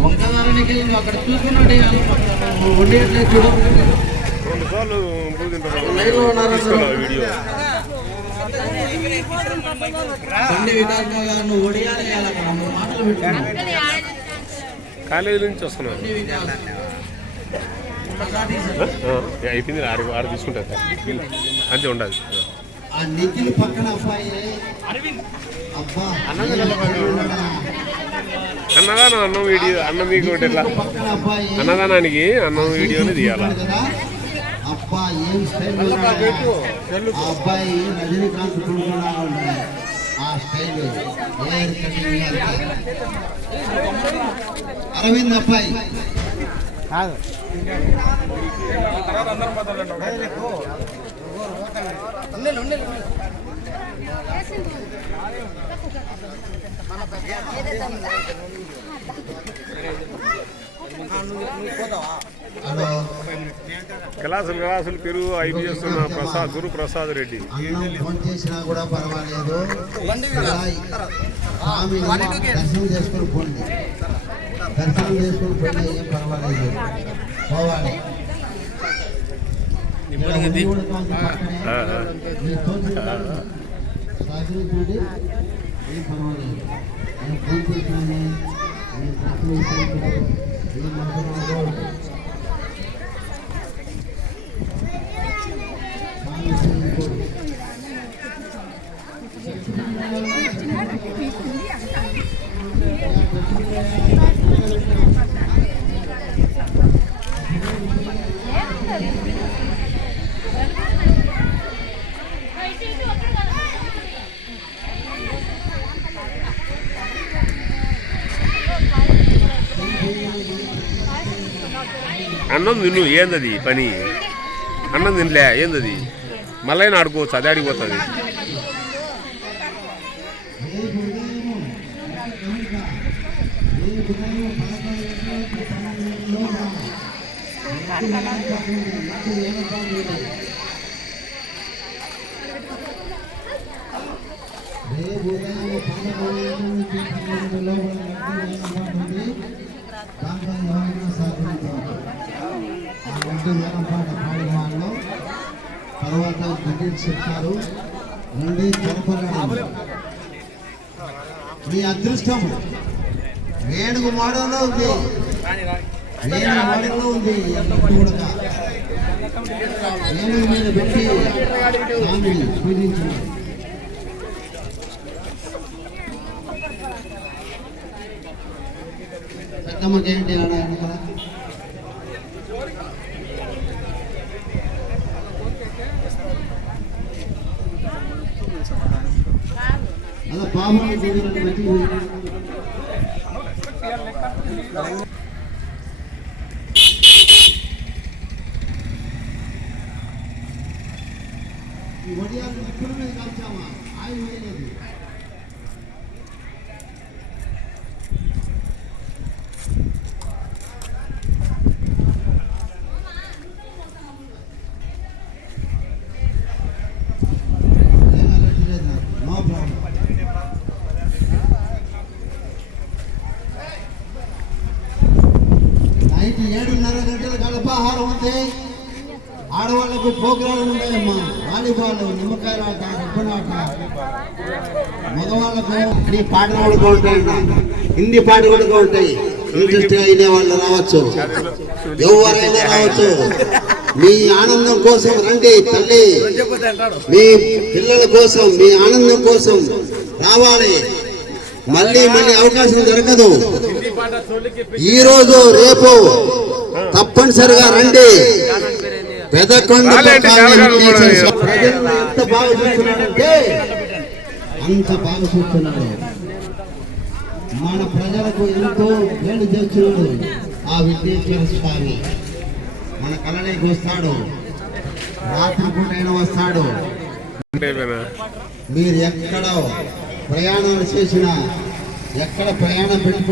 వంకదారానికి అక్కడ చూసుకున్నాడు ఉండేట్లేదు చూడు రెండు సార్లు వీడియో. బండి వికాస్ గారు నువ్వు ఒడియాలి అక్కడ మూడు మాటలు పెట్టుకున్నావు కాలేజీ నుంచి వస్తున్నాను అయిపోయింది ఆరు ఆరు తీసుకుంటారు. అంతే ఉండదు ఆ నిఖిల్ పక్కన అబ్బాయి. అబ్బా అన్నదానం అన్నం వీడియో అన్నం మీకు ఒకటి ఎట్లా? అన్నదానానికి అన్నం వీడియోని తీయాలా? అబ్బా ఏం స్టైల్. ఆ అబ్బాయి రజనీకాంత్ కొడుకులా ఉన్నాడు ఆ స్టైల్ హెయిర్ కటింగ్. అరవింద్ అబ్బాయి హలో క్లాసులు క్లాసులు పెరుగు చేస్తున్న ప్రసాద్ గురు ప్రసాద్ రెడ్డి. అన్నం ఫోన్ చేసినా కూడా పర్వాలేదు. ఇలా స్వామిని దర్శనం చేసుకుని పోండి. దర్శనం చేసుకుని పోయినా ఏం పర్వాలేదు. పోవాలి. సహకరించండి ఏం పర్వాలేదు. నేను ఫోన్ చేసినాను నేను దర్శనం చేసుకున్నాను ఏం మాట్లాడదు స్వామి సేవకుడు. అన్నం తిన్ను ఏందది పని? అన్నం తినలే ఏందది? మళ్ళీ ఆడుకోవచ్చు అది ఆడిపోతుంది. రేపు ఉదయం వేలం పాట తర్వాత డీటెయిల్స్ చెప్తారు నుండి జనపల్లి మీ అదృష్టం వేణుగు మోడల్లో ఉంది. వేణుగు మోడల్లో ఉంది ఈ లడ్డు వేణుగు మీద పెట్టి స్వామిని పూజించినారు పెద్దమ్మకి ఆడ వెనకాల? అలా పాపం చూడండి మంచి ఈ వడియాలు ఇప్పుడు మీద కాల్చామా ఆయిల్ వేయలేదు ఆహారం ఉంది ఆడవాళ్ళకు ప్రోగ్రాం ఉన్నాయమ్మా. వాలీబాల్ నిమ్మకాయల ఆట గుబ్బనాట మగవాళ్ళకు నీ పాటలు కూడా హిందీ పాటలు కూడా ఉంటాయి. ఇంట్రెస్ట్ అయిన వాళ్ళు రావచ్చు. ఎవరైనా రావచ్చు. మీ ఆనందం కోసం రండి తల్లి. మీ పిల్లల కోసం మీ ఆనందం కోసం రావాలి. మళ్ళీ మళ్ళీ అవకాశం దొరకదు. ఈ రోజు రేపు తప్పనిసరిగా రండి. పెదకొండ ఎంత బాగా చూస్తున్నాడంటే అంత బాగా చూస్తున్నాడు మన ప్రజలకు ఎంతో మేలు చేస్తున్నాడు ఆ విద్యేశ్వర స్వామి. మన కళలోకి వస్తాడు. రాత్రి పూటైనా వస్తాడు మీరు ఎక్కడ ప్రయాణాలు చేసినా ఎక్కడ ప్రయాణం పెట్టుకుంటే